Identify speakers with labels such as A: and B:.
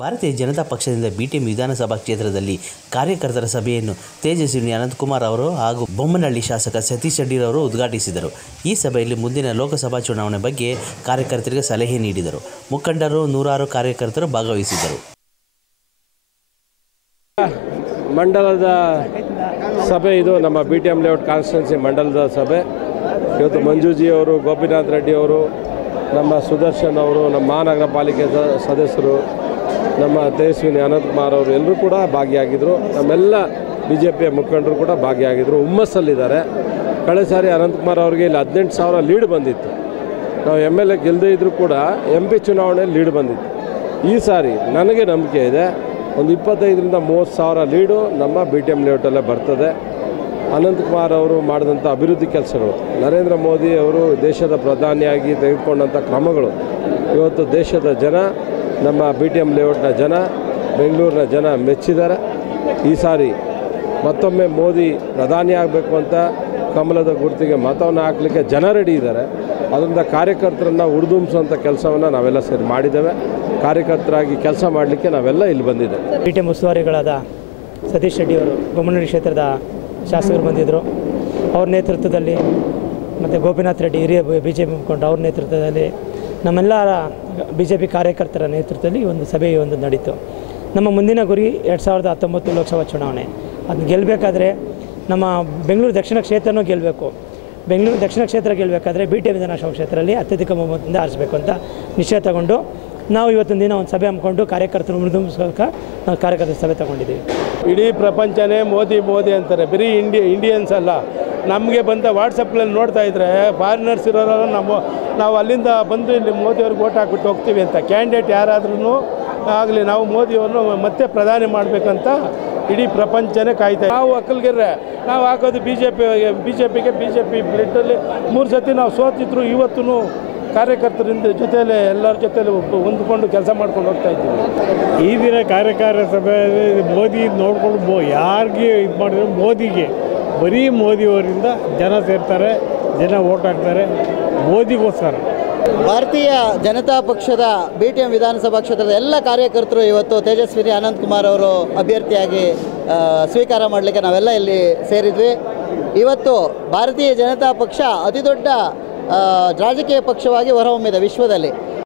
A: ಭಾರತೀಯ ಜನತಾ ಪಕ್ಷದಿಂದ ಬಿಟಿಎಂ ವಿಧಾನಸಭಾ ಕ್ಷೇತ್ರದಲ್ಲಿ ಕಾರ್ಯಕರ್ತರ ಸಭೆಯನ್ನು ತೇಜಸ್ವಿನಿ ಅನಂತಕುಮಾರ್ ಅವರು ಹಾಗೂ ಬೊಮ್ಮನಹಳ್ಳಿ ಶಾಸಕ ಸತೀಶ್ ಅವರು ಉದ್ಘಾಟಿಸಿದರು. ಈ ಸಭೆಯಲ್ಲಿ ಮುಂದಿನ ಲೋಕಸಭಾ ಚುನಾವಣೆ ಬಗ್ಗೆ ಕಾರ್ಯಕರ್ತರಿಗೆ ಸಲಹೆ ನೀಡಿದರು. ಮುಖಂಡರು ನೂರಾರು ಕಾರ್ಯಕರ್ತರು ಭಾಗವಹಿಸಿದರು
B: ಮಂಡಲದ ಸಭೆ ಇದು ನಮ್ಮ B T M layout constituency ಮಂಡಲದ ಸಭೆ. ಇವತ್ತು ಮಂಜುಜಿ ಅವರು, ಗೋಪಿನಾಥ್ ರೆಡ್ಡಿ ಅವರು, ನಮ್ಮ ಸುದರ್ಶನ್ ಅವರು, ನಮ್ಮ ಮಹಾನಗರ ಪಾಲಿಕೆ ಸದಸ್ಯರು ನಮ್ಮ ತೇಜಸ್ವಿನಿ ಅನಂತಕುಮಾರ್ ಅವರು ಎಲ್ಲರೂ ಕೂಡ ಭಾಗಿಯಾಗಿದ್ದರು ನಮ್ಮೆಲ್ಲ ಬಿ ಜೆ ಪಿಯ ಮುಖಂಡರು ಕೂಡ ಭಾಗಿಯಾಗಿದ್ದರು ಹುಮ್ಮಸ್ಸಲ್ಲಿದ್ದಾರೆ. ಕಳೆದ ಸಾರಿ ಅನಂತಕುಮಾರ್ ಅವರಿಗೆ ಇಲ್ಲಿ ಹದಿನೆಂಟು ಸಾವಿರ ಲೀಡ್ ಬಂದಿತ್ತು. ನಾವು ಎಂ ಎಲ್ ಎ ಗೆಲ್ಲದೇ ಇದ್ದರೂ ಕೂಡ ಎಂ ಪಿ ಚುನಾವಣೆಯಲ್ಲಿ ಲೀಡ್ ಬಂದಿತ್ತು. ಈ ಸಾರಿ ನನಗೆ ನಂಬಿಕೆ ಇದೆ. ಒಂದು ಇಪ್ಪತ್ತೈದರಿಂದ ಮೂವತ್ತು ಸಾವಿರ ಲೀಡು ನಮ್ಮ ಬಿ ಟಿ ಎಂ ಲೇಔಟಲ್ಲೇ ಬರ್ತದೆ. ಅನಂತಕುಮಾರ್ ಅವರು ಮಾಡಿದಂಥ ಅಭಿವೃದ್ಧಿ ಕೆಲಸಗಳು, ನರೇಂದ್ರ ಮೋದಿ ಅವರು ದೇಶದ ಪ್ರಧಾನಿಯಾಗಿ ತೆಗೆದುಕೊಂಡಂಥ ಕ್ರಮಗಳು, ಇವತ್ತು ದೇಶದ ಜನ ನಮ್ಮ ಬಿ ಟಿ ಎಂ ಲೇಔಟ್ನ ಜನ, ಬೆಂಗಳೂರಿನ ಜನ ಮೆಚ್ಚಿದ್ದಾರೆ. ಈ ಸಾರಿ ಮತ್ತೊಮ್ಮೆ ಮೋದಿ ಪ್ರಧಾನಿ ಆಗಬೇಕು ಅಂತ ಕಮಲದ ಗುರುತಿಗೆ ಮತವನ್ನು ಹಾಕಲಿಕ್ಕೆ ಜನ ರೆಡಿ ಇದ್ದಾರೆ. ಅದರಿಂದ ಕಾರ್ಯಕರ್ತರನ್ನು ಹುರಿದುಂಬಿಸುವಂಥ ಕೆಲಸವನ್ನು ನಾವೆಲ್ಲ ಸೇರಿ ಮಾಡಿದ್ದೇವೆ. ಕಾರ್ಯಕರ್ತರಾಗಿ ಕೆಲಸ ಮಾಡಲಿಕ್ಕೆ ನಾವೆಲ್ಲ ಇಲ್ಲಿ ಬಂದಿದ್ದೇವೆ.
C: ಬಿ ಟಿ ಎಂ ಉಸ್ತುವಾರಿಗಳಾದ ಸತೀಶ್ ರೆಡ್ಡಿ ಅವರು ಬೊಮ್ಮನಹಳ್ಳಿ ಕ್ಷೇತ್ರದ ಶಾಸಕರು ಬಂದಿದ್ದರು. ಅವ್ರ ನೇತೃತ್ವದಲ್ಲಿ ಮತ್ತು ಗೋಪಿನಾಥ್ ರೆಡ್ಡಿ, ಹಿರಿಯ ಬಿ ಜೆ ಪಿ ಮುಖಂಡ ಅವ್ರ ನೇತೃತ್ವದಲ್ಲಿ ನಮ್ಮೆಲ್ಲ ಬಿ ಜೆ ಪಿ ಕಾರ್ಯಕರ್ತರ ನೇತೃತ್ವದಲ್ಲಿ ಒಂದು ಸಭೆ ಒಂದು ನಡೀತು. ನಮ್ಮ ಮುಂದಿನ ಗುರಿ ಎರಡು ಸಾವಿರದ ಹತ್ತೊಂಬತ್ತು ಲೋಕಸಭಾ ಚುನಾವಣೆ. ಅದನ್ನ ಗೆಲ್ಲಬೇಕಾದ್ರೆ ನಮ್ಮ ಬೆಂಗಳೂರು ದಕ್ಷಿಣ ಕ್ಷೇತ್ರನೂ ಗೆಲ್ಲಬೇಕು ಬೆಂಗಳೂರು ದಕ್ಷಿಣ ಕ್ಷೇತ್ರ ಗೆಲ್ಲಬೇಕಾದ್ರೆ ಬಿ ಟಿ ವಿಧಾನಸಭಾ ಕ್ಷೇತ್ರದಲ್ಲಿ ಅತ್ಯಧಿಕ ಬಹುಮತದಿಂದ ಆರಿಸಬೇಕು ಅಂತ ನಿಶ್ಚಯ ತಗೊಂಡು ನಾವು ಇವತ್ತಿನ ದಿನ ಒಂದು ಸಭೆ ಹಮ್ಮಿಕೊಂಡು ಕಾರ್ಯಕರ್ತರು ಮೃದುಂಬಿಸೋಕೆ ನಾವು ಕಾರ್ಯಕರ್ತರ ಸಭೆ ತಗೊಂಡಿದ್ದೀವಿ.
D: ಇಡೀ ಪ್ರಪಂಚನೇ ಮೋದಿ ಮೋದಿ ಅಂತಾರೆ. ಬರೀ ಇಂಡಿಯ ಇಂಡಿಯನ್ಸ್ ಅಲ್ಲ. ನಮಗೆ ಬಂದ ವಾಟ್ಸಪ್ನಲ್ಲಿ ನೋಡ್ತಾ ಇದ್ರೆ ಫಾರಿನರ್ಸ್ ಇರೋರೆಲ್ಲ ನಮ್ಮ ನಾವು ಅಲ್ಲಿಂದ ಬಂದು ಇಲ್ಲಿ ಮೋದಿಯವ್ರಿಗೆ ಓಟ್ ಹಾಕ್ಬಿಟ್ಟು ಹೋಗ್ತೀವಿ ಅಂತ. ಕ್ಯಾಂಡಿಡೇಟ್ ಯಾರಾದ್ರೂ ಆಗಲಿ ನಾವು ಮೋದಿಯವ್ರನ್ನು ಮತ್ತೆ ಪ್ರಧಾನಿ ಮಾಡಬೇಕಂತ ಇಡೀ ಪ್ರಪಂಚನೇ ಕಾಯ್ತಾ. ನಾವು ಒಕ್ಕಲ್ಗಿರ್ರೆ ನಾವು ಹಾಕೋದು B J P B J ಪಿಗೆ ಬಿ ಜೆ ಪಿ ಮೂರು ಸತಿ ನಾವು ಸೋತಿದ್ರು ಇವತ್ತೂ ಕಾರ್ಯಕರ್ತರಿಂದ ಜೊತೆಯಲ್ಲಿ ಎಲ್ಲರ ಜೊತೆಯಲ್ಲಿ ಹೊಂದ್ಕೊಂಡು ಕೆಲಸ ಮಾಡ್ಕೊಂಡು ಹೋಗ್ತಾ ಇದ್ದೀವಿ.
E: ಈ ದಿನ ಕಾರ್ಯಕಾರ ಸಭೆ ಮೋದಿ ನೋಡ್ಕೊಂಡು ಯಾರಿಗೆ ಇದು ಮಾಡಿದ್ರು ಮೋದಿಗೆ. ಬರೀ ಮೋದಿಯವರಿಂದ ಜನ ಸೇರ್ತಾರೆ. ಜನ ಓಟ್ ಹಾಕ್ತಾರೆ ಮೋದಿಗೋಸ್ಕರ.
F: ಭಾರತೀಯ ಜನತಾ ಪಕ್ಷದ ಬಿ ಟಿ ಎಂ ವಿಧಾನಸಭಾ ಕ್ಷೇತ್ರದ ಎಲ್ಲ ಕಾರ್ಯಕರ್ತರು ಇವತ್ತು ತೇಜಸ್ವಿನಿ ಅನಂತಕುಮಾರ್ ಅವರು ಅಭ್ಯರ್ಥಿಯಾಗಿ ಸ್ವೀಕಾರ ಮಾಡಲಿಕ್ಕೆ ನಾವೆಲ್ಲ ಇಲ್ಲಿ ಸೇರಿದ್ವಿ. ಇವತ್ತು ಭಾರತೀಯ ಜನತಾ ಪಕ್ಷ ಅತಿ ದೊಡ್ಡ ರಾಜಕೀಯ ಪಕ್ಷವಾಗಿ ಹೊರಹೊಮ್ಮಿದೆ ವಿಶ್ವದಲ್ಲಿ.